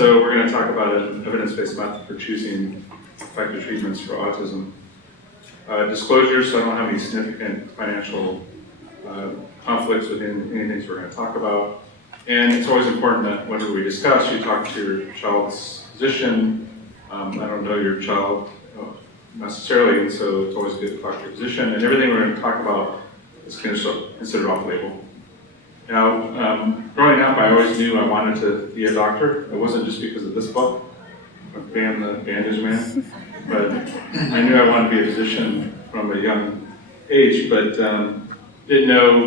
So we're going to talk about an evidence-based method for choosing effective treatments for autism. Disclosure, so I don't have any significant financial conflicts with any things we're going to talk about. And it's always important that whenever we discuss, you talk to your child's physician. I don't know your child necessarily, and so it's always good to talk to your physician. And everything we're going to talk about is considered off-label. Now, growing up, I always knew I wanted to be a doctor. It wasn't just because of this book, Ban the Bandage Man, but I knew I wanted to be a physician from a young age, but didn't know,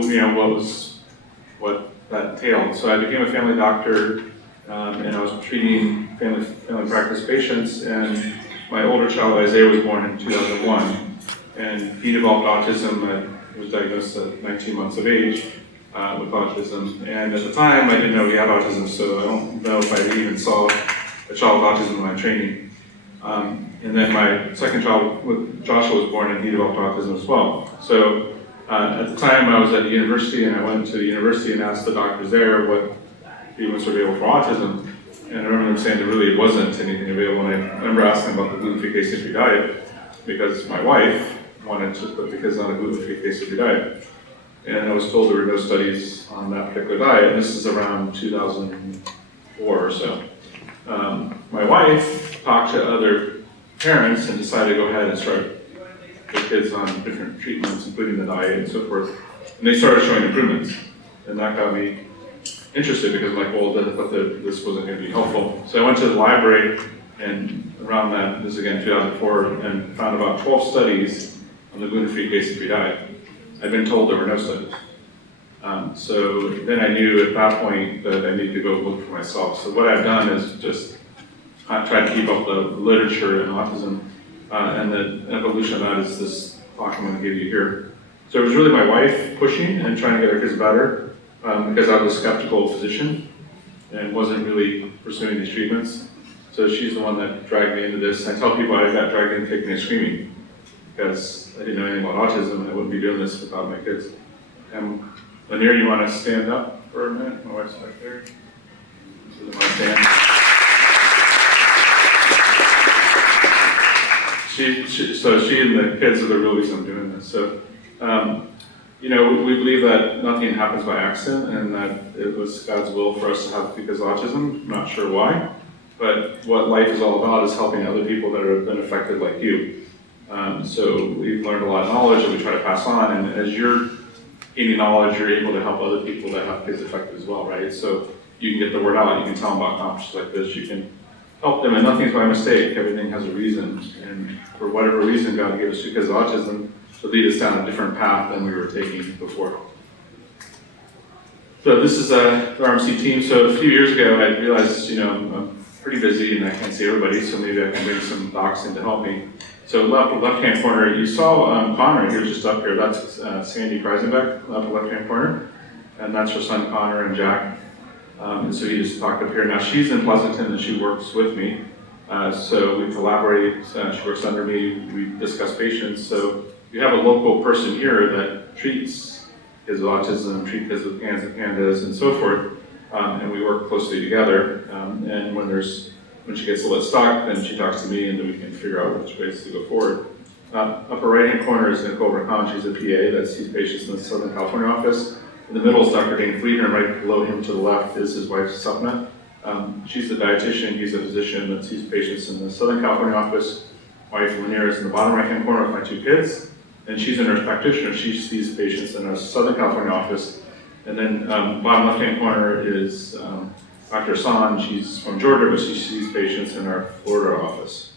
what that entailed. So I became a family doctor, and I was treating family practice patients. And my older child Isaiah was born in 2001, and he developed autism. He was diagnosed at 19 months of age. With autism, and at the time I didn't know he had autism, so I don't know if I even saw a child with autism in my training. And then my second child, Joshua, was born and he developed autism as well. So at the time I was at the university, and I went to the university and asked the doctors there what treatments were available for autism. And I remember them saying there really wasn't anything available. And I remember asking about the gluten-free case-free diet because my wife wanted to put the kids on a gluten-free case-free diet. And I was told there were no studies on that particular diet, and this is around 2004 or so. My wife talked to other parents and decided to go ahead and start the kids on different treatments, including the diet and so forth. And they started showing improvements, and that got me interested because I'm like, well, I thought that this wasn't going to be helpful. So I went to the library, and around that, this is again 2004, and found about 12 studies on the gluten-free case-free diet. I'd been told there were no studies. So then I knew at that point that I needed to go look for myself. So what I've done is just try to keep up the literature in autism, and the evolution of that is this talk I'm going to give you here. So it was really my wife pushing and trying to get our kids better, because I was a skeptical physician and wasn't really pursuing these treatments. So she's the one that dragged me into this. I tell people I got dragged into kicking and screaming, because I didn't know anything about autism, and I wouldn't be doing this without my kids. Lanier, you want to stand up for a minute? My wife's back there. So they want to stand. She and the kids are the real reason I'm doing this. So, we believe that nothing happens by accident, and that it was God's will for us to have because of autism. I'm not sure why, but what life is all about is helping other people that have been affected like you. So we've learned a lot of knowledge that we try to pass on, and as you're gaining knowledge, you're able to help other people that have kids affected as well, right? So you can get the word out, you can tell them about conferences like this, you can help them, and nothing's by mistake, everything has a reason, and for whatever reason God gave us because of autism to lead us down a different path than we were taking before. So this is the RMC team. So a few years ago I realized, I'm pretty busy and I can't see everybody, so maybe I can bring some docs in to help me. So left-hand corner, you saw Connor, he was just up here. That's Sandy Kreisenbeck, left-hand corner. And that's her son Connor and Jack. And so he just talked up here. Now she's in Pleasanton and she works with me. So we collaborate, she works under me, we discuss patients. So you have a local person here that treats kids with autism, treats kids with pandas and so forth. And we work closely together. And when she gets a little stuck, then she talks to me, and then we can figure out which ways to go forward. Upper right-hand corner is Nicole Racon. She's a PA that sees patients in the Southern California office. In the middle is Dr. Dane Fleeter, and right below him to the left is his wife, Sapna. She's a dietitian. He's a physician that sees patients in the Southern California office. My wife, Lanier, is in the bottom right-hand corner with my two kids, and she's a nurse practitioner. She sees patients in a Southern California office. And then bottom left-hand corner is Dr. San. She's from Georgia, but she sees patients in our Florida office.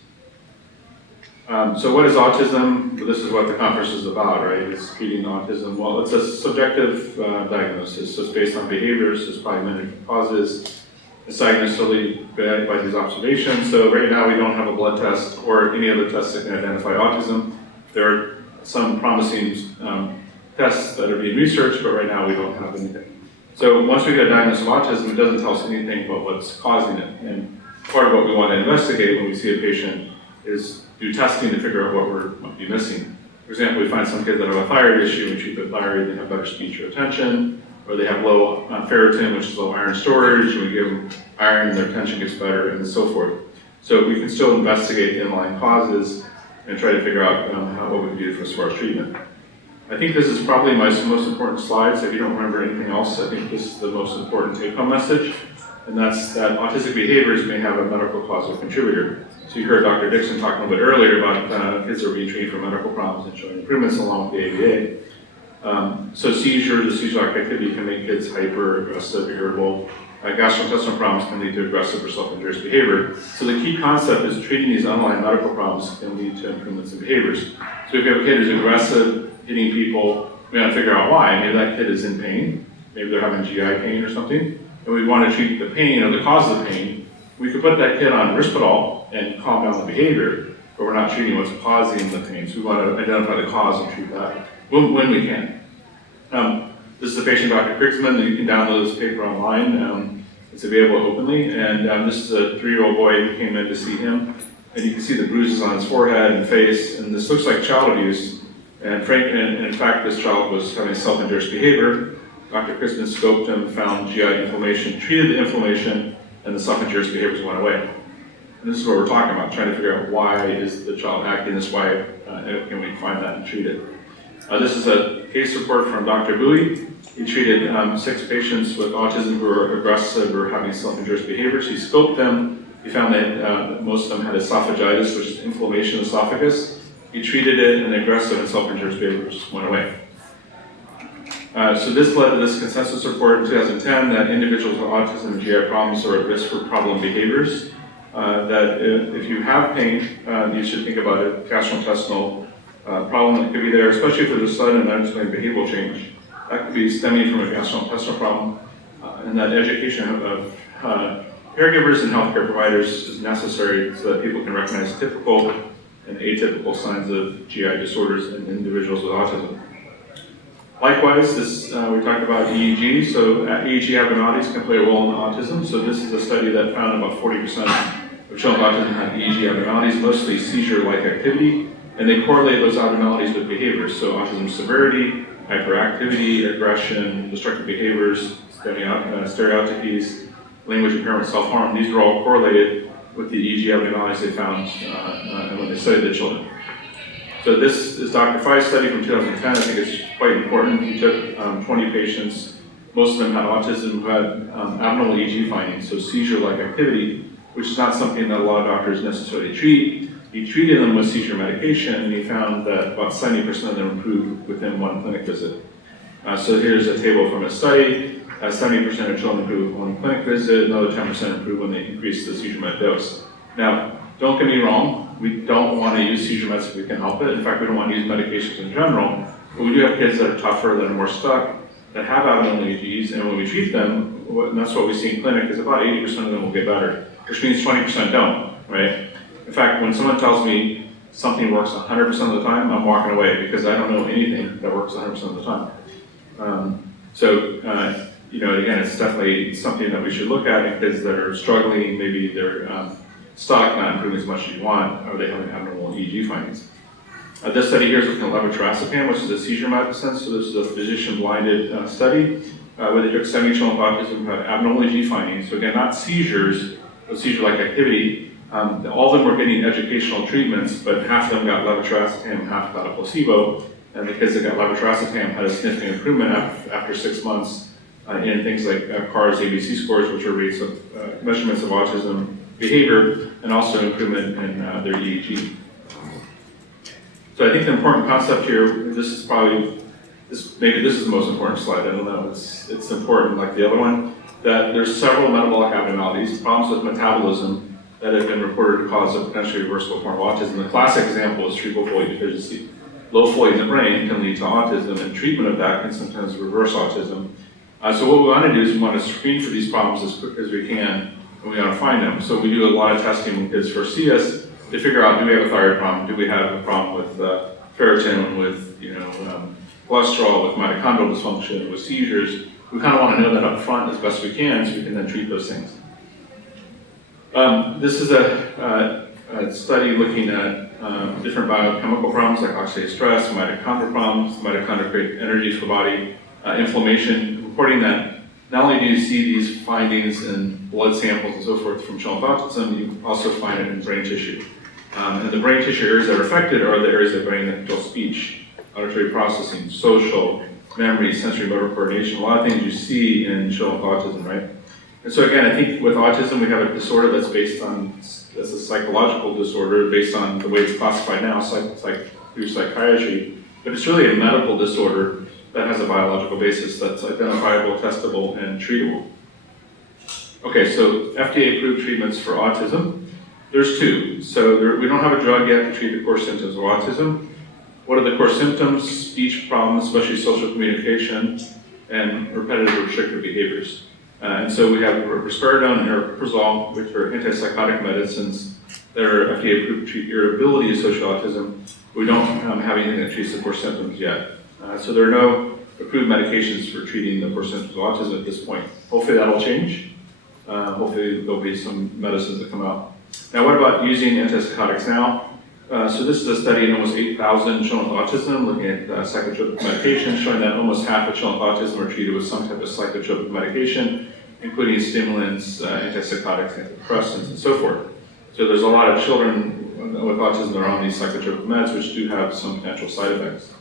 So what is autism? Well, this is what the conference is about, right? It's treating autism. Well, it's a subjective diagnosis, so it's based on behaviors, there's probably many different causes. It's diagnosed solely by these observations. So right now we don't have a blood test or any other tests that can identify autism. There are some promising tests that are being researched, but right now we don't have anything. So once we get a diagnosis of autism, it doesn't tell us anything about what's causing it. And part of what we want to investigate when we see a patient is do testing to figure out what we might be missing. For example, we find some kids that have a thyroid issue, we treat the thyroid, they have better speech or attention. or they have low ferritin, which is low iron storage, and we give them iron, their tension gets better, and so forth. So we can still investigate the underlying causes and try to figure out what we can do as far as treatment. I think this is probably my most important slide, so if you don't remember anything else, I think this is the most important take-home message, and that's that autistic behaviors may have a medical causal contributor. So you heard Dr. Dixon talking a little bit earlier about kids that are being treated for medical problems and showing improvements along with the ABA. So seizures or seizure-like activity can make kids hyper, aggressive, irritable. Gastrointestinal problems can lead to aggressive or self-injurious behavior. So the key concept is treating these underlying medical problems can lead to improvements in behaviors. So if you have a kid who's aggressive, hitting people, we gotta figure out why. Maybe that kid is in pain. Maybe they're having GI pain or something. And we want to treat the pain or the cause of the pain. We could put that kid on Risperdal and calm down the behavior, but we're not treating what's causing the pain. So we want to identify the cause and treat that when we can. This is a patient, Dr. Krigsman. You can download this paper online. It's available openly. And this is a 3-year-old boy who came in to see him. And you can see the bruises on his forehead and face. And this looks like child abuse. And in fact, this child was having self-injurious behavior. Dr. Krigsman scoped him, found GI inflammation, treated the inflammation, and the self-injurious behaviors went away. And this is what we're talking about, trying to figure out why is the child acting this way, can we find that and treat it. This is a case report from Dr. Bowie. He treated 6 patients with autism who were aggressive or having self-injurious behaviors. He scoped them. He found that most of them had esophagitis, which is inflammation of the esophagus. He treated it, and the aggressive and self-injurious behaviors went away. So this led to this consensus report in 2010 that individuals with autism and GI problems are at risk for problem behaviors. That if you have pain, you should think about a gastrointestinal problem that could be there, especially if there's a sudden and unexplained behavioral change. That could be stemming from a gastrointestinal problem, and that education of caregivers and healthcare providers is necessary so that people can recognize typical and atypical signs of GI disorders in individuals with autism. Likewise, we talked about EEG. So EEG abnormalities can play a role in autism. So this is a study that found about 40% of children with autism had EEG abnormalities, mostly seizure-like activity, and they correlate those abnormalities with behaviors. So autism severity, hyperactivity, aggression, destructive behaviors, stereotypies, language impairment, self-harm. These are all correlated with the EEG abnormalities they found when they studied the children. So this is Dr. Fai's study from 2010. I think it's quite important. He took 20 patients. Most of them had autism who had abnormal EEG findings, so seizure-like activity, which is not something that a lot of doctors necessarily treat. He treated them with seizure medication, and he found that about 70% of them improved within one clinic visit. So here's a table from a study. 70% of children improved with one clinic visit, another 10% improved when they increased the seizure med dose. Now, don't get me wrong, we don't want to use seizure meds if we can help it. In fact, we don't want to use medications in general, but we do have kids that are tougher, that are more stuck, that have abnormal EEGs, and when we treat them, and that's what we see in clinic, is about 80% of them will get better, which means 20% don't, right? In fact, when someone tells me something works 100% of the time, I'm walking away because I don't know anything that works 100% of the time. Again, it's definitely something that we should look at in kids that are struggling, maybe they're stuck, not improving as much as you want, or they have abnormal EEG findings. This study here is looking at levetiracetam, which is a seizure medicine. So this is a physician-blinded study where they took 70 children with autism who had abnormal EEG findings. So again, not seizures, but seizure-like activity. All of them were getting educational treatments, but half of them got levetiracetam, half got a placebo. And the kids that got levetiracetam had a significant improvement after 6 months in things like CARS ABC scores, which are rates of measurements of autism behavior, and also improvement in their EEG. So I think the important concept here, maybe this is the most important slide, I don't know, it's important like the other one, that there's several metabolic abnormalities, problems with metabolism that have been reported to cause a potentially reversible form of autism. The classic example is cerebral folate deficiency. Low folate in the brain can lead to autism, and treatment of that can sometimes reverse autism. So what we want to do is we want to screen for these problems as quick as we can, and we want to find them. So we do a lot of testing when kids first see us to figure out, do we have a thyroid problem? Do we have a problem with ferritin, with cholesterol, with mitochondrial dysfunction, with seizures? We kind of want to know that up front as best we can so we can then treat those things. This is a study looking at different biochemical problems like oxidative stress, mitochondrial problems. Mitochondria create energy for the body, inflammation. reporting that not only do you see these findings in blood samples and so forth from children with autism, you also find it in brain tissue. And the brain tissue areas that are affected are the areas of the brain that control speech, auditory processing, social, memory, sensory motor coordination, a lot of things you see in children with autism, right? And so again, I think with autism, we have a disorder that's based on, that's a psychological disorder based on the way it's classified now, through psychiatry, but it's really a medical disorder that has a biological basis that's identifiable, testable, and treatable. Okay, so FDA-approved treatments for autism. There's two. So we don't have a drug yet to treat the core symptoms of autism. What are the core symptoms? Speech problems, especially social communication, and repetitive restrictive behaviors. And so we have risperidone and aripiprazole, which are antipsychotic medicines that are FDA approved to treat irritability associated with autism. We don't have anything that treats the core symptoms yet. So there are no approved medications for treating the core symptoms of autism at this point. Hopefully that'll change. Hopefully there'll be some medicines that come out. Now what about using antipsychotics now? So this is a study in almost 8,000 children with autism looking at psychotropic medication, showing that almost half of children with autism are treated with some type of psychotropic medication, including stimulants, antipsychotics, antidepressants, and so forth. So there's a lot of children with autism that are on these psychotropic meds, which do have some potential side effects.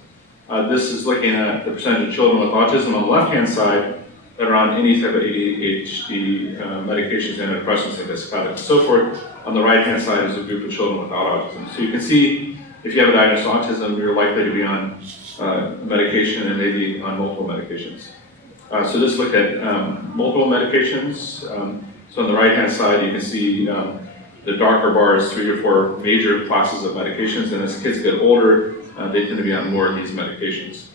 This is looking at the percentage of children with autism on the left-hand side that are on any type of ADHD medications, antidepressants, antipsychotics, and so forth. On the right-hand side is a group of children without autism. So you can see if you have a diagnosis of autism, you're likely to be on medication and maybe on multiple medications. So this looked at multiple medications. So on the right-hand side, you can see the darker bars, 3 or 4 major classes of medications, and as kids get older, they tend to be on more of these medications.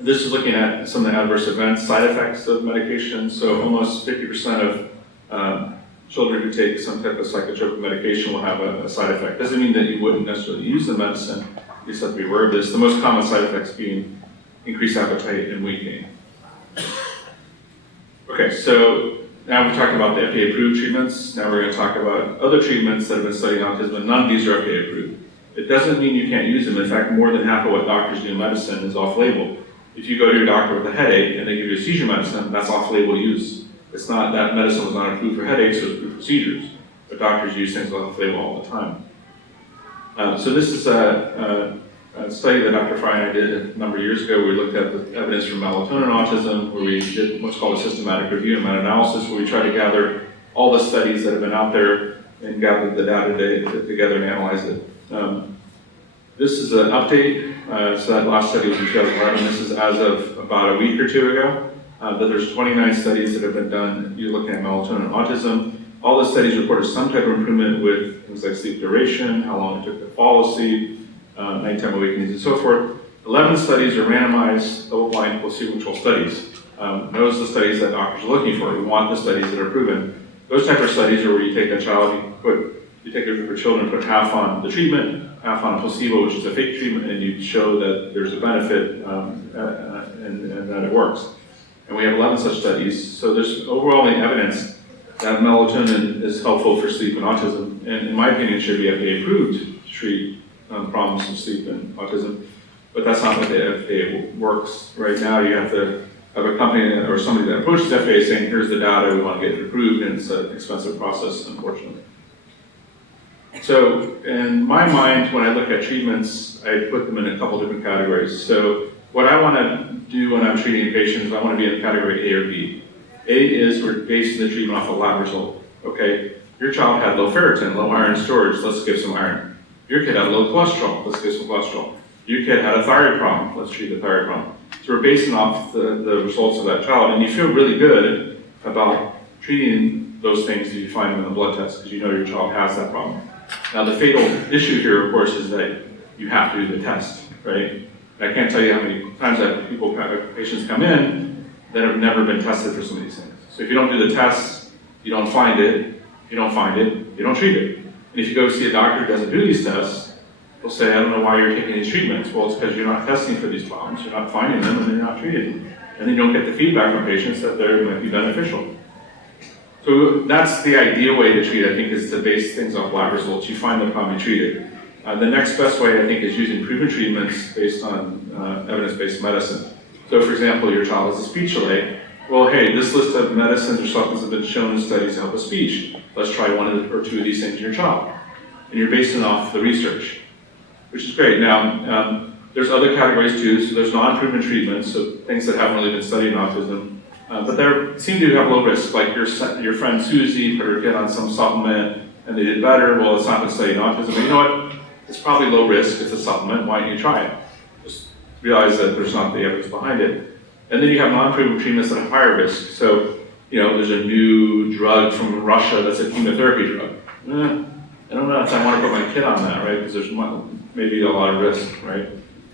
This is looking at some of the adverse events, side effects of medication. So almost 50% of children who take some type of psychotropic medication will have a side effect. Doesn't mean that you wouldn't necessarily use the medicine, you just have to be aware of this. The most common side effects being increased appetite and weight gain. Okay, so now we're talking about the FDA-approved treatments. Now we're going to talk about other treatments that have been studied in autism, and none of these are FDA-approved. It doesn't mean you can't use them. In fact, more than half of what doctors do in medicine is off-label. If you go to your doctor with a headache and they give you a seizure medicine, that's off-label use. It's not, that medicine was not approved for headaches, it was approved for seizures. But doctors use things off-label all the time. So this is a study that Dr. Fry and I did a number of years ago. We looked at the evidence from melatonin autism, where we did what's called a systematic review and meta-analysis, where we tried to gather all the studies that have been out there and gathered the data together and analyze it. This is an update. So that last study was in 2011. This is as of about a week or two ago. But there's 29 studies that have been done. You're looking at melatonin and autism. All the studies reported some type of improvement with things like sleep duration, how long it took to fall asleep, nighttime awakenings, and so forth. 11 studies are randomized, double-blind, placebo-controlled studies. Those are the studies that doctors are looking for. We want the studies that are proven. Those type of studies are where you take a child, you take a group of children, put half on the treatment, half on a placebo, which is a fake treatment, and you show that there's a benefit and that it works. And we have 11 such studies. So there's overwhelming evidence that melatonin is helpful for sleep and autism, and in my opinion, should be FDA approved to treat problems with sleep and autism. But that's not what the FDA works. Right now, you have to have a company or somebody that approaches the FDA saying, here's the data, we want to get it approved, and it's an expensive process, unfortunately. So in my mind, when I look at treatments, I put them in a couple different categories. So what I want to do when I'm treating patients, I want to be in category A or B. A is we're basing the treatment off a lab result. Okay, your child had low ferritin, low iron storage, let's give some iron. Your kid had low cholesterol, let's give some cholesterol. Your kid had a thyroid problem, let's treat the thyroid problem. So we're basing off the results of that child, and you feel really good about treating those things that you find in the blood test, because you know your child has that problem. Now the fatal issue here, of course, is that you have to do the test, right? I can't tell you how many times that patients come in that have never been tested for some of these things. So if you don't do the test, you don't find it. If you don't find it, you don't treat it. And if you go see a doctor who doesn't do these tests, they'll say, I don't know why you're taking these treatments. Well, it's because you're not testing for these problems, you're not finding them, and you're not treating them. And then you don't get the feedback from patients that they might be beneficial. So that's the ideal way to treat, I think, is to base things off lab results. You find the problem, you treat it. The next best way, I think, is using proven treatments based on evidence-based medicine. So for example, your child has a speech delay. Well, hey, this list of medicines or supplements have been shown in studies to help with speech. Let's try one or two of these things in your child. And you're basing it off the research, which is great. Now, there's other categories too. So there's non-proven treatments, so things that haven't really been studied in autism. But they seem to have low risk, like your friend Susie put her kid on some supplement and they did better. Well, it's not been studied in autism. But you know what? It's probably low risk. It's a supplement. Why don't you try it? Just realize that there's not the evidence behind it. And then you have non-proven treatments that have higher risk. So, there's a new drug from Russia that's a chemotherapy drug. I don't know if I want to put my kid on that, right? Because there's maybe a lot of risk, right?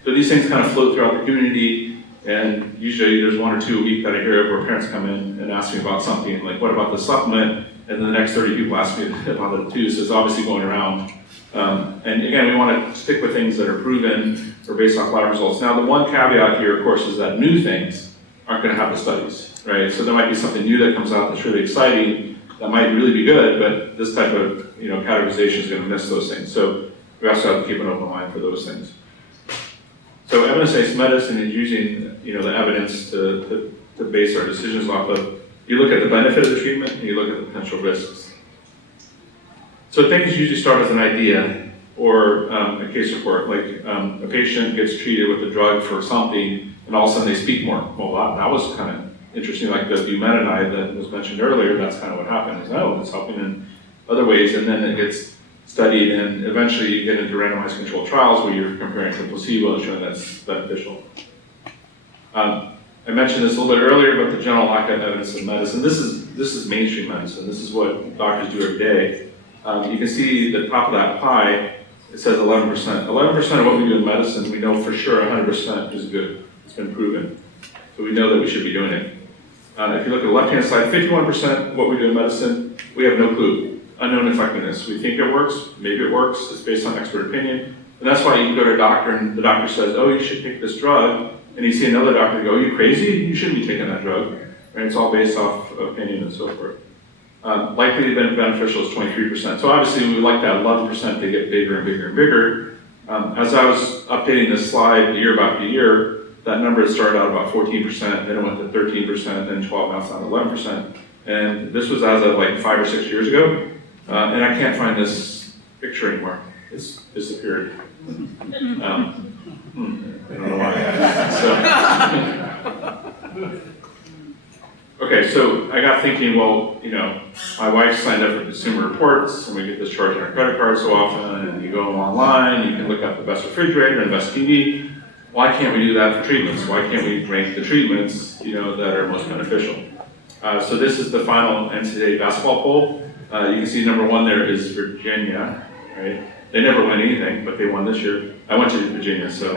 So these things kind of float throughout the community, and usually there's one or two a week that I hear of where parents come in and ask me about something, like, what about the supplement? And then the next 30 people ask me about it too, so it's obviously going around. And again, we want to stick with things that are proven or based off lab results. Now, the one caveat here, of course, is that new things aren't going to have the studies, right? So there might be something new that comes out that's really exciting, that might really be good, but this type of categorization is going to miss those things. So we also have to keep an open mind for those things. So evidence-based medicine is using the evidence to base our decisions off of. You look at the benefit of the treatment and you look at the potential risks. So things usually start as an idea or a case report, like a patient gets treated with a drug for something and all of a sudden they speak more. Well, that was kind of interesting, like the Bumetanide that was mentioned earlier. That's kind of what happened. It's helping in other ways, and then it gets studied, and eventually you get into randomized controlled trials where you're comparing to placebo and showing that's beneficial. I mentioned this a little bit earlier, but the general lack of evidence in medicine. This is mainstream medicine. This is what doctors do every day. You can see the top of that pie. It says 11%. 11% of what we do in medicine, we know for sure 100% is good. It's been proven. So we know that we should be doing it. If you look at the left-hand side, 51% of what we do in medicine, we have no clue. Unknown effectiveness. We think it works, maybe it works, it's based on expert opinion. And that's why you can go to a doctor and the doctor says, oh, you should take this drug. And you see another doctor go, are you crazy? You shouldn't be taking that drug. Right? It's all based off opinion and so forth. Likely to be beneficial is 23%. So obviously we would like that 11% to get bigger and bigger and bigger. As I was updating this slide year by year, that number started out about 14%, then it went to 13%, then 12, now it's down to 11%. And this was as of like 5 or 6 years ago. And I can't find this picture anymore. It's disappeared. I don't know why. Okay, so I got thinking, well, my wife signed up for Consumer Reports, and we get this charge on our credit card so often, and you go online, you can look up the best refrigerator and best TV. Why can't we do that for treatments? Why can't we rank the treatments, that are most beneficial? So this is the final NCAA basketball poll. You can see number 1 there is Virginia, right? They never win anything, but they won this year. I went to Virginia, so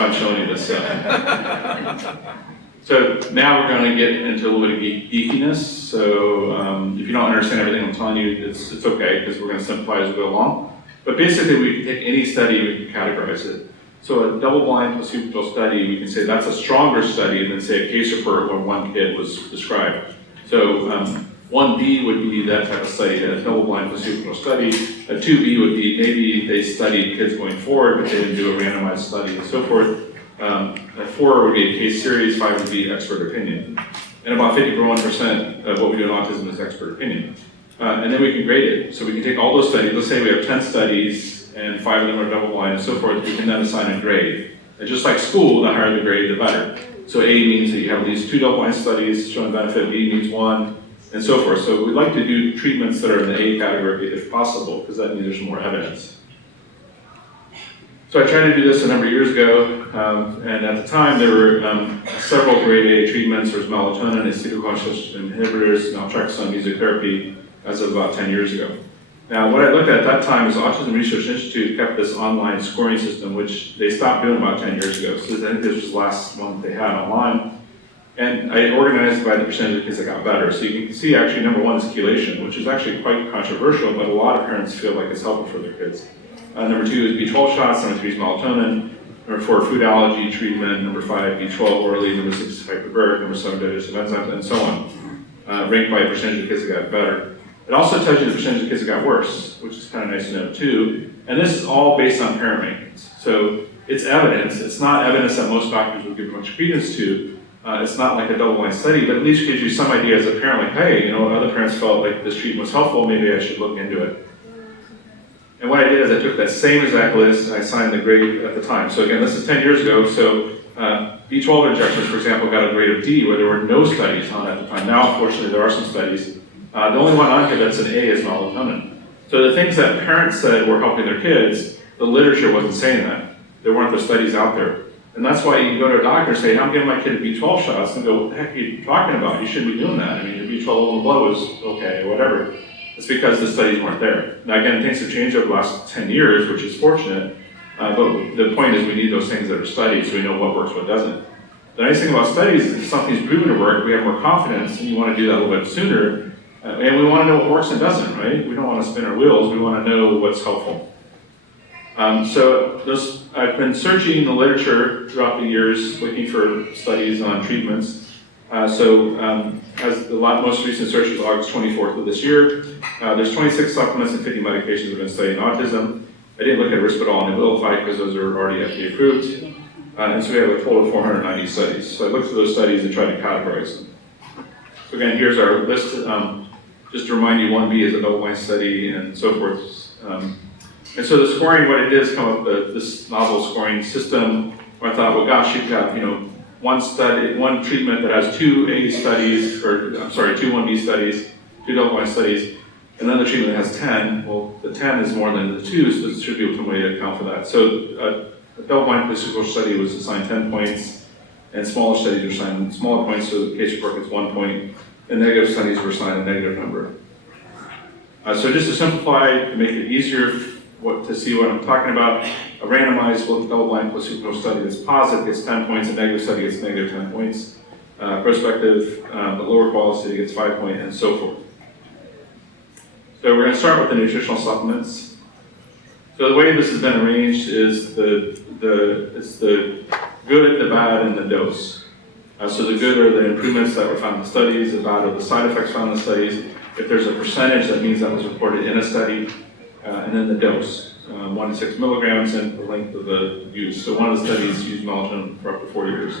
I'm showing you this. So now we're going to get into a little bit of geekiness. So if you don't understand everything I'm telling you, it's okay, because we're going to simplify as we go along. But basically, we can take any study, we can categorize it. So a double-blind placebo study, we can say that's a stronger study than, say, a case report where one kid was described. So 1B would be that type of study, a double-blind placebo study. A 2B would be maybe they studied kids going forward, but they didn't do a randomized study and so forth. A 4 would be a case series, 5 would be expert opinion. And about 51% of what we do in autism is expert opinion. And then we can grade it. So we can take all those studies, let's say we have 10 studies and 5 of them are double-blind and so forth, we can then assign a grade. And just like school, the higher the grade, the better. So A means that you have at least 2 double-blind studies showing benefit, B means 1, and so forth. So we'd like to do treatments that are in the A category if possible, because that means there's more evidence. So I tried to do this a number of years ago, and at the time there were several grade A treatments. There was melatonin, acetylcholine inhibitors, naltrexone, music therapy, as of about 10 years ago. Now, what I looked at that time is Autism Research Institute kept this online scoring system, which they stopped doing about 10 years ago. So I think this was the last one they had online. And I organized by the percentage of kids that got better. So you can see actually number 1 is chelation, which is actually quite controversial, but a lot of parents feel like it's helpful for their kids. Number 2 is B12 shots, number 3 is melatonin, number 4 food allergy treatment, number 5 B12 orally, number 6 is hyperbaric, number 7 digestive enzymes, and so on, ranked by a percentage of kids that got better. It also tells you the percentage of kids that got worse, which is kind of nice to know too. And this is all based on parent rankings. So it's evidence. It's not evidence that most doctors would give much credence to. It's not like a double-blind study, but at least gives you some idea as a parent, like, hey, other parents felt like this treatment was helpful, maybe I should look into it. And what I did is I took that same exact list and I signed the grade at the time. So again, this is 10 years ago, so B12 injections, for example, got a grade of D where there were no studies on at the time. Now, unfortunately, there are some studies. The only one on here that's an A is melatonin. So the things that parents said were helping their kids, the literature wasn't saying that. There weren't the studies out there. And that's why you can go to a doctor and say, I'm giving my kid B12 shots, and go, what the heck are you talking about? You shouldn't be doing that. I mean, your B12 level in blood was okay, or whatever. It's because the studies weren't there. Now again, things have changed over the last 10 years, which is fortunate, but the point is we need those things that are studied so we know what works, what doesn't. The nice thing about studies is if something's proven to work, we have more confidence, and you want to do that a little bit sooner, and we want to know what works and doesn't, right? We don't want to spin our wheels, we want to know what's helpful. I've been searching the literature throughout the years, looking for studies on treatments. As the most recent search was August 24th of this year, there's 26 supplements and 50 medications that have been studied in autism. I didn't look at Risperdal and Abilify because those are already FDA approved. And so we have a total of 490 studies. So I looked through those studies and tried to categorize them. So again, here's our list. Just to remind you, 1B is a double-blind study and so forth. And so the scoring, what it did is come up with this novel scoring system where I thought, well, gosh, you've got, one treatment that has two 1B studies, two double-blind studies, and another treatment that has 10. Well, the 10 is more than the 2, so there should be some way to account for that. So a double-blind placebo study was assigned 10 points, and smaller studies were assigned smaller points, so the case report gets 1 point, and negative studies were assigned a negative number. So just to simplify, to make it easier to see what I'm talking about, a randomized double-blind placebo study that's positive gets 10 points, a negative study gets negative 10 points. Prospective, the lower quality study gets 5 points, and so forth. So we're going to start with the nutritional supplements. So the way this has been arranged is it's the good, the bad, and the dose. So the good are the improvements that were found in the studies, the bad are the side effects found in the studies. If there's a percentage, that means that was reported in a study. And then the dose, 1 to 6 milligrams, and the length of the use. So one of the studies used melatonin for up to 4 years.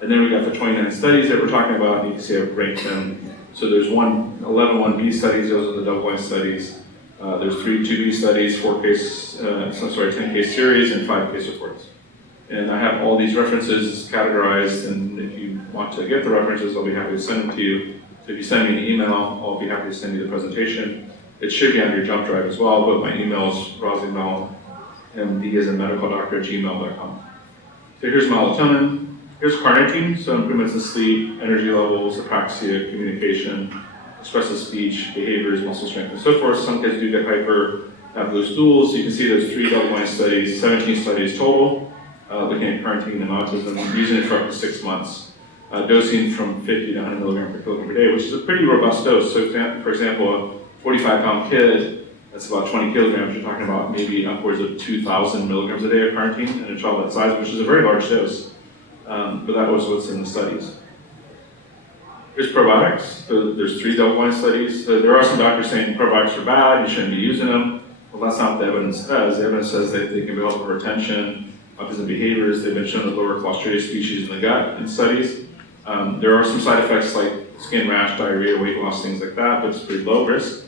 And then we got the 29 studies that we're talking about, and you can see I've ranked them. So there's 11 1B studies, those are the double-blind studies. There's 3 2B studies, 10 case series, and 5 case reports. And I have all these references categorized, and if you want to get the references, I'll be happy to send them to you. So if you send me an email, I'll be happy to send you the presentation. It should be on your jump drive as well, but my email is Rossignol, MD as in medical doctor, @gmail.com. So here's melatonin. Here's carnitine, so improvements in sleep, energy levels, apraxia, communication, expressive speech, behaviors, muscle strength, and so forth. Some kids do get hyper, have loose stools. So you can see there's 3 double-blind studies, 17 studies total, looking at carnitine and autism, using it for up to 6 months. Dosing from 50 to 100 milligrams per kilogram per day, which is a pretty robust dose. So for example, a 45-pound kid, that's about 20 kilograms, you're talking about maybe upwards of 2,000 milligrams a day of carnitine in a child that size, which is a very large dose. But that was what's in the studies. Here's probiotics. So there's 3 double-blind studies. So there are some doctors saying probiotics are bad, you shouldn't be using them. Well, that's not what the evidence says. The evidence says that they can be helpful for retention, autism behaviors. They've been shown to lower Clostridium species in the gut in studies. There are some side effects like skin rash, diarrhea, weight loss, things like that, but it's pretty low risk.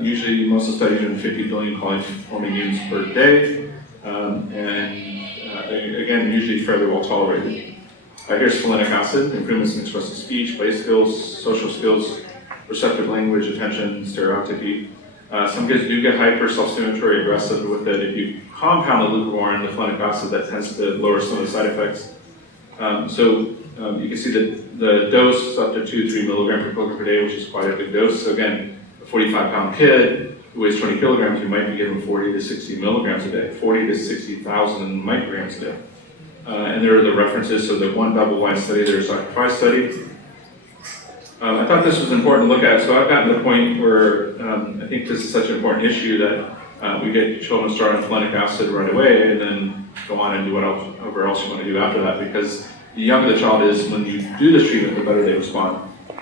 Usually, most of the studies are in 50 billion colony-forming units per day, again, usually fairly well tolerated. Here's folinic acid, improvements in expressive speech, play skills, social skills, receptive language, attention, stereotypy. Some kids do get hyper, self-stimulatory, aggressive with it. If you compound the leucovorin, the folinic acid, that tends to lower some of the side effects. You can see that the dose is up to 2-3 milligrams per kilogram per day, which is quite a big dose. So again, a 45-pound kid who weighs 20 kilograms, you might be giving 40 to 60 milligrams a day, 40 to 60,000 micrograms a day. And there are the references, so the 1 double-blind study, there's a 5 study. I thought this was important to look at, so I've gotten to the point where I think this is such an important issue that we get children started on folinic acid right away and then go on and do whatever else you want to do after that, because the younger the child is when you do this treatment, the better they respond.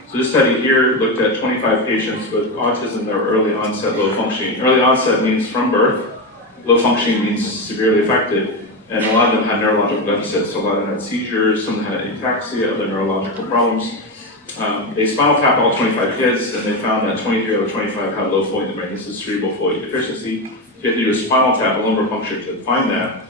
So this study here looked at 25 patients with autism that were early onset low functioning. Early onset means from birth. Low functioning means severely affected. and a lot of them had neurological deficits. So a lot of them had seizures, some had ataxia, other neurological problems. They spinal tapped all 25 kids, and they found that 23 out of 25 had low folate in the brain. This is cerebral folate deficiency. So you have to do a spinal tap, a lumbar puncture to find that.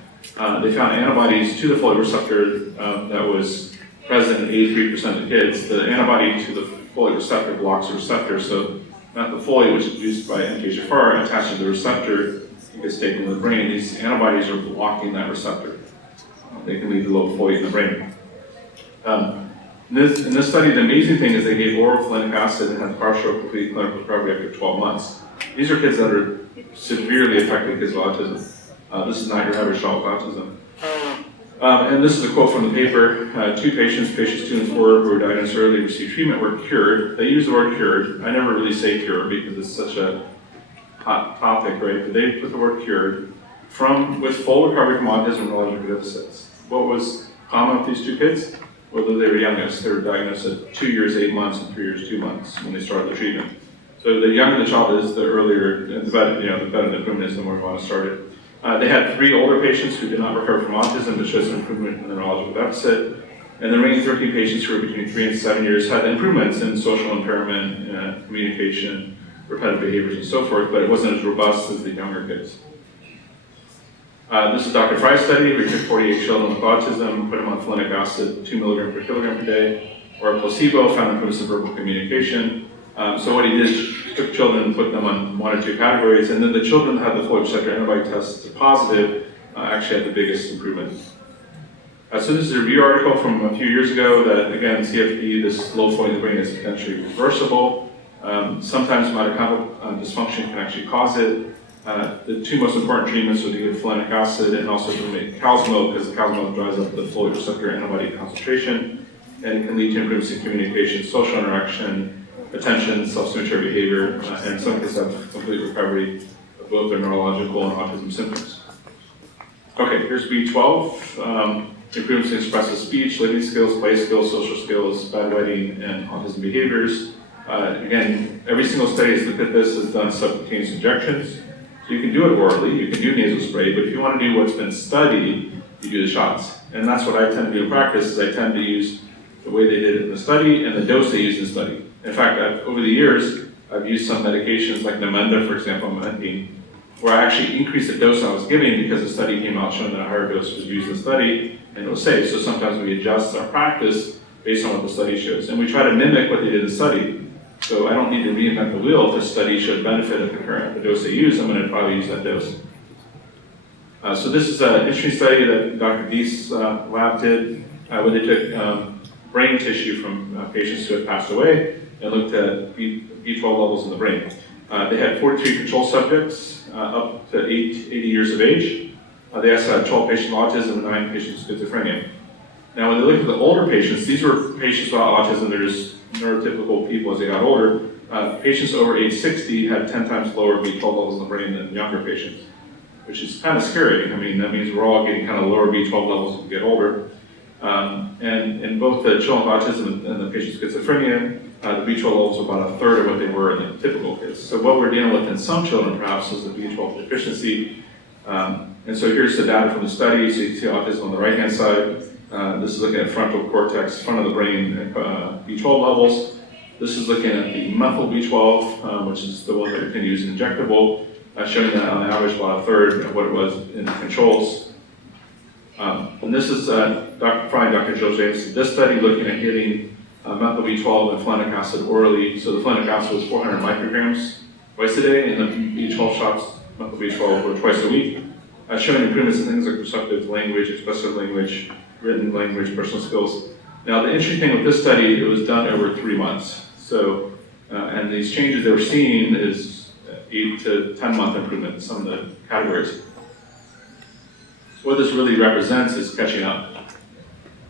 They found antibodies to the folate receptor that was present in 83% of the kids. The antibody to the folate receptor blocks the receptor, so not the folate, which is produced by NK-HFR, attached to the receptor, it gets taken to the brain. These antibodies are blocking that receptor. They can lead to low folate in the brain. In this study, the amazing thing is they gave oral folinic acid and had partial complete clinical recovery after 12 months. These are kids that are severely affected kids with autism. This is not your average child with autism. And this is a quote from the paper. Two patients 2 and 4, who were diagnosed early, received treatment, were cured. They use the word cured. I never really say cure because it's such a hot topic, right? But they put the word cured with full recovery from autism and neurological deficits. What was common with these two kids? Whether they were youngest, they were diagnosed at 2 years, 8 months, and 3 years, 2 months when they started the treatment. So the younger the child is, the earlier, the better the improvement is, the more fun it started. They had 3 older patients who did not recover from autism, but showed some improvement in the neurological deficit. And the remaining 13 patients who were between 3 and 7 years had improvements in social impairment, communication, repetitive behaviors, and so forth, but it wasn't as robust as the younger kids. This is Dr. Fry's study. We took 48 children with autism, put them on folinic acid, 2 milligrams per kilogram per day, or a placebo, found improvements in verbal communication. So what he did is took children and put them on 1 or 2 categories, and then the children that had the folate receptor antibody test positive actually had the biggest improvement. So this is a review article from a few years ago that, again, CFD, this low folate in the brain, is potentially reversible. Sometimes mitochondrial dysfunction can actually cause it. The 2 most important treatments are to give folinic acid and also to make cow's milk, because the cow's milk dries up the folate receptor antibody concentration, and it can lead to improvements in communication, social interaction, attention, self-stimulatory behavior, and some kids have complete recovery of both their neurological and autism symptoms. Okay, here's B12, improvements in expressive speech, living skills, play skills, social skills, bedwetting, and autism behaviors. Again, every single study that's looked at this has done subcutaneous injections. So you can do it orally, you can do nasal spray, but if you want to do what's been studied, you do the shots. And that's what I tend to do in practice, is I tend to use the way they did it in the study and the dose they used in the study. In fact, over the years, I've used some medications like Namenda, for example, Memantine, where I actually increased the dose I was giving because the study came out showing that a higher dose was used in the study and it was safe. So sometimes we adjust our practice based on what the study shows. And we try to mimic what they did in the study. So I don't need to reinvent the wheel. If the study showed benefit at the dose they use, I'm going to probably use that dose. So this is an interesting study that Dr. Dees' lab did, where they took brain tissue from patients who had passed away and looked at B12 levels in the brain. They had 43 control subjects up to 80 years of age. They also had 12 patients with autism and 9 patients with schizophrenia. Now, when they looked at the older patients, these were patients without autism. They're just neurotypical people as they got older. Patients over age 60 had 10 times lower B12 levels in the brain than younger patients, which is kind of scary. I mean, that means we're all getting kind of lower B12 levels as we get older. And in both the children with autism and the patients with schizophrenia, the B12 levels were about a third of what they were in the typical kids. So what we're dealing with in some children, perhaps, is the B12 deficiency. And so here's the data from the study. So you can see autism on the right-hand side. This is looking at frontal cortex, front of the brain, B12 levels. This is looking at the methyl B12, which is the one that you can use injectable, showing that on average about a third of what it was in the controls. And this is Dr. Fry and Dr. Jill James. This study looking at getting methyl B12 and folinic acid orally. So the folinic acid was 400 micrograms twice a day, and the B12 shots, methyl B12, were twice a week, showing improvements in things like receptive language, expressive language, written language, personal skills. Now, the interesting thing with this study, it was done over 3 months. So, and these changes they were seeing is 8 to 10 month improvement in some of the categories. So what this really represents is catching up.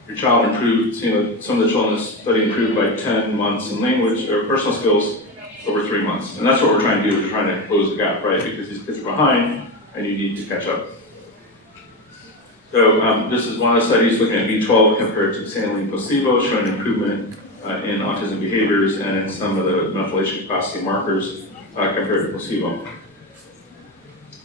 Your child improved, some of the children in this study improved by 10 months in language or personal skills over 3 months. And that's what we're trying to do, we're trying to close the gap, right? Because these kids are behind and you need to catch up. So this is one of the studies looking at B12 compared to saline placebo, showing improvement in autism behaviors and in some of the methylation capacity markers compared to placebo.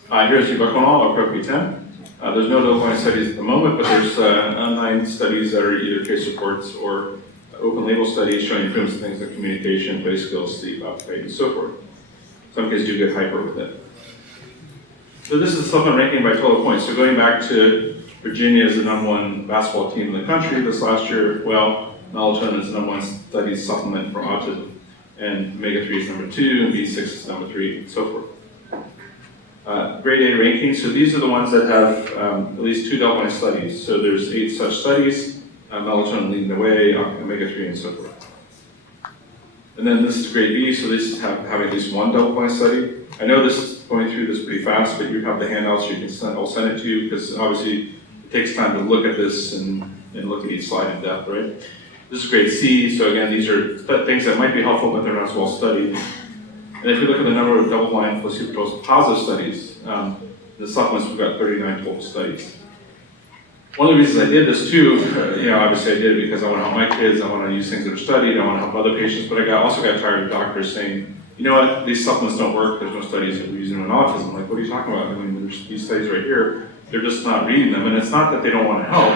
Here's Rossignol, or ProQ10. There's no double-blind studies at the moment, but there's online studies that are either case reports or open label studies showing improvements in things like communication, play skills, sleep, appetite, and so forth. Some kids do get hyper with it. So this is supplement ranking by total points. So going back to Virginia as the #1 basketball team in the country this last year, well, Naltrexone is the #1 studied supplement for autism. And omega-3 is #2, and B6 is #3, and so forth. Grade A rankings, so these are the ones that have at least 2 double-blind studies. So there's 8 such studies, Naltrexone leading the way, omega-3, and so forth. And then this is grade B, so this is having at least 1 double-blind study. I know this is going through this pretty fast, but you have the handouts, so you can I'll send it to you, because obviously it takes time to look at this and look at each slide in depth, right? This is grade C, so again, these are things that might be helpful, but they're not as well studied. And if you look at the number of double-blind placebo-controlled positive studies, the supplements, we've got 39 total studies. One of the reasons I did this too, obviously I did it because I want to help my kids, I want to use things that are studied, I want to help other patients, but I also got tired of doctors saying, you know what, these supplements don't work, there's no studies that we're using them in autism. Like, what are you talking about? I mean, there's these studies right here, they're just not reading them, and it's not that they don't want to help,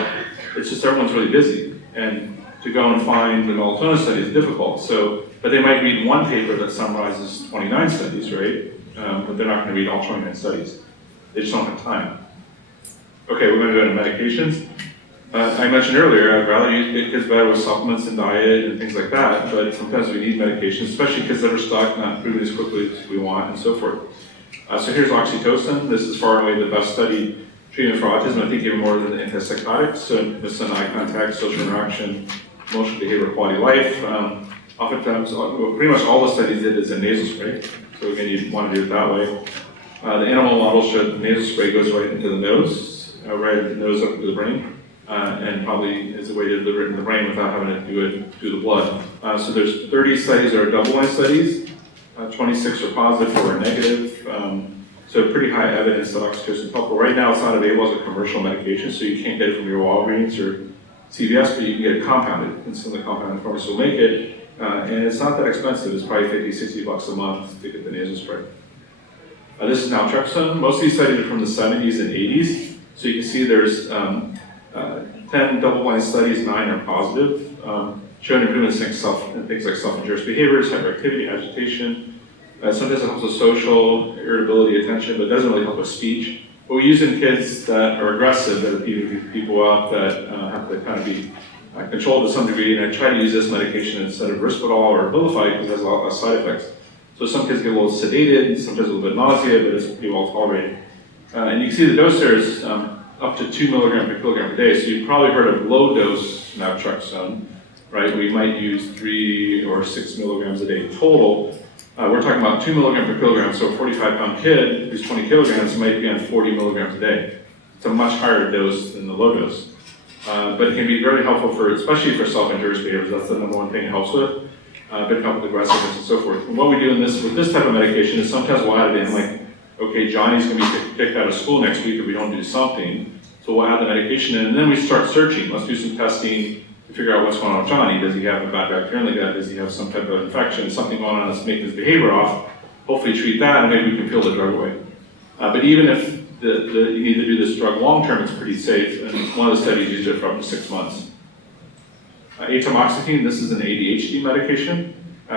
it's just everyone's really busy. And to go and find an alternative study is difficult. But they might read one paper that summarizes 29 studies, right? But they're not going to read all 29 studies. They just don't have time. Okay, we're going to go into medications. I mentioned earlier, I'd rather get kids better with supplements and diet and things like that, but sometimes we need medications, especially kids that are stuck, not improving as quickly as we want, and so forth. So here's Oxytocin. This is far and away the best studied treatment for autism, I think even more than the antipsychotics. So this is an eye contact, social interaction, emotional behavior, quality of life. Oftentimes, pretty much all the studies did is a nasal spray. So again, you want to do it that way. The animal model showed the nasal spray goes right into the nose, right into the nose up to the brain, and probably is a way to deliver it in the brain without having to do it through the blood. So there's 30 studies that are double-blind studies, 26 are positive, 4 are negative. So pretty high evidence that oxytocin is helpful. Right now, it's not available as a commercial medication, so you can't get it from your Walgreens or CVS, but you can get it compounded, and some of the compounded pharmacies will make it. And it's not that expensive, it's probably $50-$60 a month to get the nasal spray. This is Naltrexone. Most of these studies are from the 70s and 80s. So you can see there's 10 double-blind studies, 9 are positive, showing improvements in things like self-injurious behaviors, hyperactivity, agitation. Sometimes it helps with social, irritability, attention, but it doesn't really help with speech. But we use in kids that are aggressive, that are beating people up, that have to kind of be controlled to some degree, and I try to use this medication instead of Risperdal or Abilify because it has a lot less side effects. So some kids get a little sedated, sometimes a little bit nausea, but it's pretty well tolerated. And you can see the dose there is up to 2 milligrams per kilogram per day. So you've probably heard of low dose Naltrexone, right? We might use 3 or 6 milligrams a day total. We're talking about 2 milligrams per kilogram, so a 45-pound kid who's 20 kilograms might be on 40 milligrams a day. It's a much higher dose than the low dose. But it can be very helpful especially for self-injurious behaviors. That's the #1 thing it helps with. But it helps with aggressiveness and so forth. And what we do with this type of medication is sometimes we'll add it in, like, okay, Johnny's going to be kicked out of school next week if we don't do something. So we'll add the medication in, and then we start searching. Let's do some testing to figure out what's going on with Johnny. Does he have a bad bacteria in the gut? Does he have some type of infection? Something going on that's making his behavior off? Hopefully treat that, and maybe we can peel the drug away. But even if you need to do this drug long-term, it's pretty safe, and one of the studies used it for up to 6 months. Atomoxetine, this is an ADHD medication,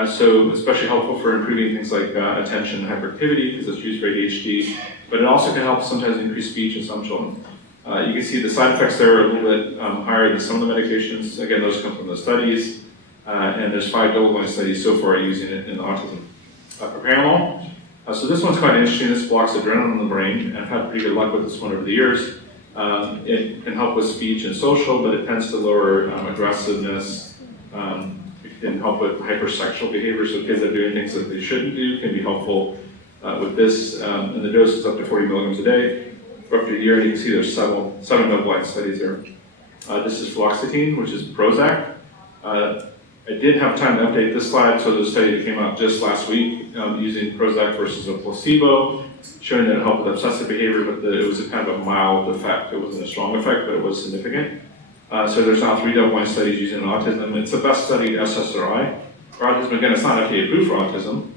so especially helpful for improving things like attention and hyperactivity, because it's used for ADHD, but it also can help sometimes increase speech in some children. You can see the side effects there are a little bit higher than some of the medications. Again, those come from the studies, and there's 5 double-blind studies so far using it in autism. Propranolol. So this one's quite interesting. This blocks adrenaline in the brain, and I've had pretty good luck with this one over the years. It can help with speech and social, but it tends to lower aggressiveness. It can help with hypersexual behavior, so kids that are doing things that they shouldn't do can be helpful with this. And the dose is up to 40 milligrams a day for up to a year, and you can see there's 7 double-blind studies there. This is fluoxetine, which is Prozac. I did have time to update this slide, so there's a study that came out just last week using Prozac versus a placebo, showing that it helped with obsessive behavior, but it was a kind of a mild effect. It wasn't a strong effect, but it was significant. So there's now 3 double-blind studies using autism. It's the best studied SSRI for autism. Again, it's not FDA approved for autism.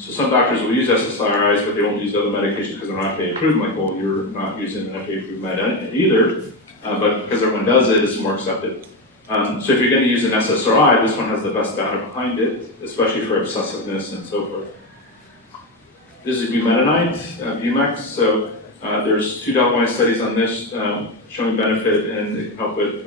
So some doctors will use SSRIs, but they won't use other medications because they're not FDA approved. I'm like, well, you're not using an FDA approved med either, but because everyone does it, it's more accepted. So if you're going to use an SSRI, this one has the best data behind it, especially for obsessiveness and so forth. This is Bumetanide, Bumex. So there's 2 double-blind studies on this showing benefit, and it can help with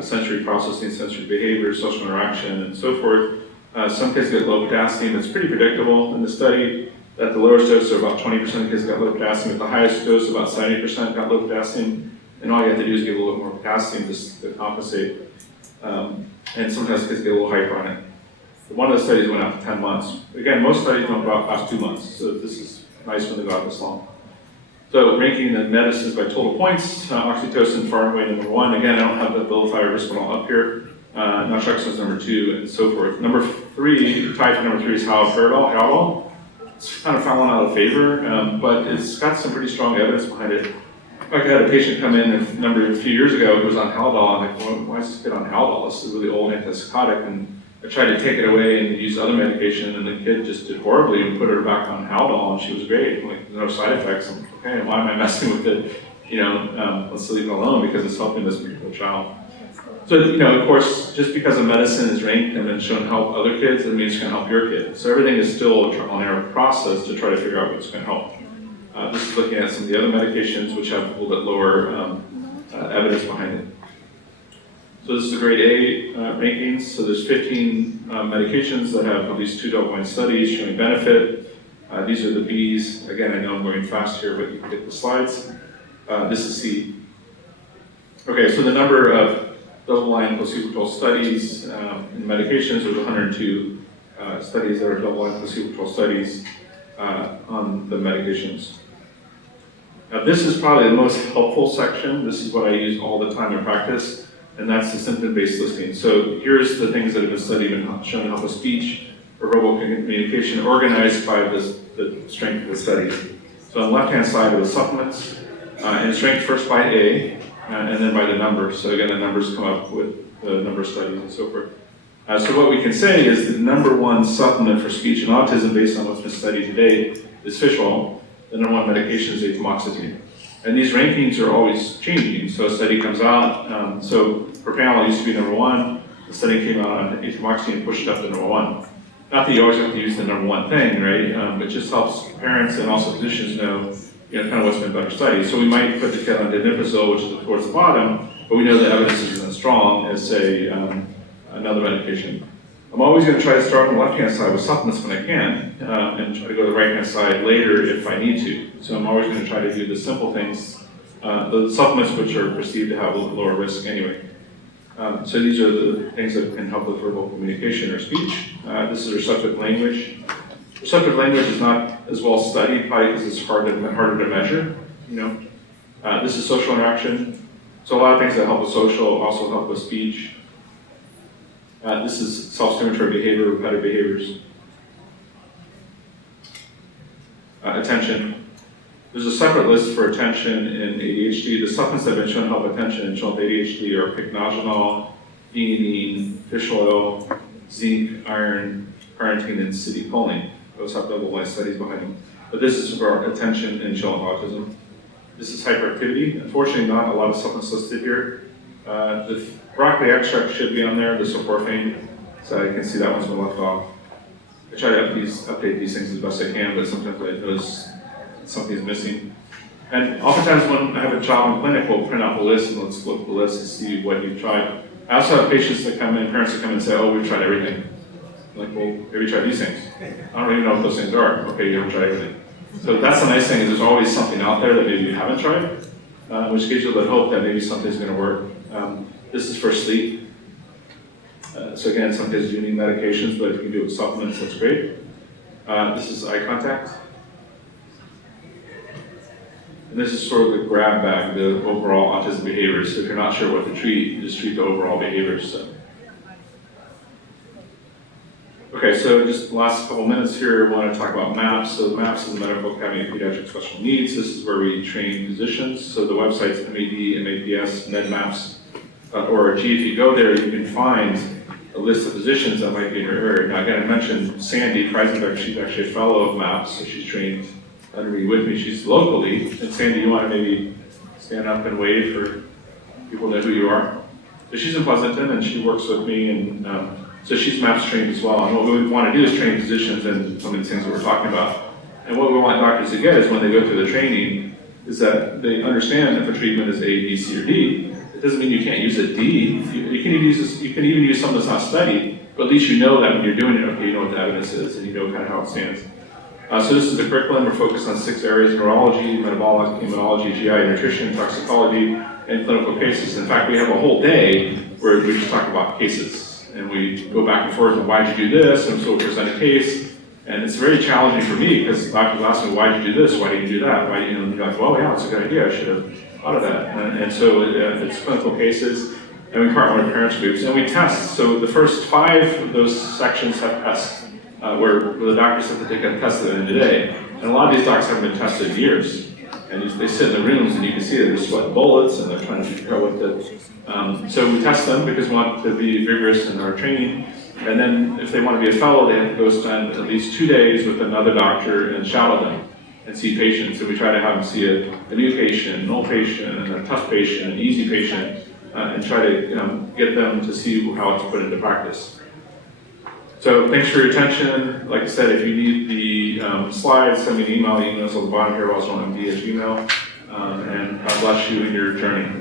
sensory processing, sensory behavior, social interaction, and so forth. Some kids get low potassium. It's pretty predictable in the study that the lowest dose, or about 20% of kids got low potassium. At the highest dose, about 70% got low potassium. And all you have to do is give a little bit more potassium just to compensate. And sometimes kids get a little hyper on it. One of the studies went out to 10 months. Again, most studies don't go out past 2 months, so this is nice when they go out this long. So ranking the medicines by total points, Oxytocin far and away number 1. Again, I don't have the Abilify or Rossignol up here. Naltrexone is number 2, and so forth. Number 3, tied to number 3 is Haldol. It's kind of fallen out of favor, but it's got some pretty strong evidence behind it. In fact, I had a patient come in a few years ago who was on Haldol. I'm like, well, why is this kid on Haldol? This is a really old antipsychotic. And I tried to take it away and use other medication, and the kid just did horribly and put her back on Haldol, and she was great. I'm like, no side effects. I'm like, okay, why am I messing with it? Let's leave it alone because it's helping this particular child. So, of course, just because a medicine is ranked and then shown to help other kids, it means it's going to help your kid. So everything is still a trial and error process to try to figure out what's going to help. This is looking at some of the other medications which have a little bit lower evidence behind it. So this is the grade A rankings. So there's 15 medications that have at least 2 double-blind studies showing benefit. These are the Bs. Again, I know I'm going fast here, but you can get the slides. This is C. Okay, so the number of double-blind placebo-controlled studies in medications, there's 102 studies that are double-blind placebo-controlled studies on the medications. Now this is probably the most helpful section. This is what I use all the time in practice, and that's the symptom-based listing. So here's the things that have been studied and shown to help with speech or verbal communication, organized by the strength of the study. So on the left-hand side are the supplements, and it's ranked first by A, and then by the numbers. So again, the numbers come up with the number of studies and so forth. So what we can say is the number 1 supplement for speech and autism, based on what's been studied today, is fish oil. The number 1 medication is atomoxetine. And these rankings are always changing. So a study comes out. So propranolol used to be number 1. The study came out on atomoxetine and pushed it up to number 1. Not that you always have to use the number 1 thing, right? It just helps parents and also physicians know, kind of what's been better studied. So we might put the kid on donepezil, which is towards the bottom, but we know the evidence isn't as strong as, say, another medication. I'm always going to try to start on the left-hand side with supplements when I can, and try to go to the right-hand side later if I need to. So I'm always going to try to do the simple things, the supplements which are perceived to have a little lower risk anyway. So these are the things that can help with verbal communication or speech. This is receptive language. Receptive language is not as well studied, probably because it's harder to measure. This is social interaction. So a lot of things that help with social also help with speech. This is self-stimulatory behavior, repetitive behaviors. Attention. There's a separate list for attention in ADHD. The supplements that have been shown to help attention in children with ADHD are pycnogenol, theanine, fish oil, zinc, iron, carnitine, and acetylcholine. Those have double-blind studies behind them. But this is for attention in children with autism. This is hyperactivity. Unfortunately, not a lot of supplements listed here. The broccoli extract should be on there, the soporphine, so you can see that one's been left off. I try to update these things as best I can, but sometimes I notice something's missing. And oftentimes when I have a child in clinic, we'll print out the list and let's look at the list and see what you've tried. I also have patients that come in, parents that come in and say, oh, we've tried everything. I'm like, well, have you tried these things? I don't really know what those things are. Okay, you haven't tried everything. So that's the nice thing, is there's always something out there that maybe you haven't tried, which gives you a little hope that maybe something's going to work. This is for sleep. So again, some kids do need medications, but if you can do it with supplements, that's great. This is eye contact. And this is sort of the grab bag, the overall autism behaviors. So if you're not sure what to treat, you just treat the overall behaviors. So. Okay, so just the last couple minutes here, I want to talk about MAPS. So MAPS is the Medical Academy of Pediatric Special Needs. This is where we train physicians. So the website's MAD, MAPS, NEDMAPS.org. If you go there, you can find a list of physicians that might be in her area. Now, again, I mentioned Sandy Preisenbeck. She's actually a fellow of MAPS, so she's trained under me with me. She's locally. And Sandy, you want to maybe stand up and wave for people to know who you are? So she's in Pleasanton, and she works with me, and so she's MAPS trained as well. And what we want to do is train physicians in some of these things that we're talking about. And what we want doctors to get is when they go through the training, is that they understand if a treatment is A, B, C, or D. It doesn't mean you can't use a D. You can even use this, you can even use something that's not studied, but at least you know that when you're doing it, okay, you know what the evidence is, and you know kind of how it stands. So this is the curriculum. We're focused on 6 areas: neurology, metabolic, immunology, GI, nutrition, toxicology, and clinical cases. In fact, we have a whole day where we just talk about cases, and we go back and forth on why did you do this, and so we present a case. And it's very challenging for me because doctors ask me, why did you do this? Why did you do that? Why, you know, you're like, well, yeah, it's a good idea. I should have thought of that. And so it's clinical cases, and we partner with parents groups, and we test. So the first 5 of those sections have tests where the doctors have to take a test at the end of the day. And a lot of these docs haven't been tested in years. And they sit in the rooms, and you can see they're sweating bullets, and they're trying to figure out what to. So we test them because we want to be vigorous in our training. And then if they want to be a fellow, they have to go spend at least 2 days with another doctor and shadow them and see patients. And we try to have them see a new patient, an old patient, and a tough patient, an easy patient, and try to get them to see how it's put into practice. So thanks for your attention. Like I said, if you need the slides, send me an email. The email's on the bottom here, also on MD at Gmail. And God bless you in your journey.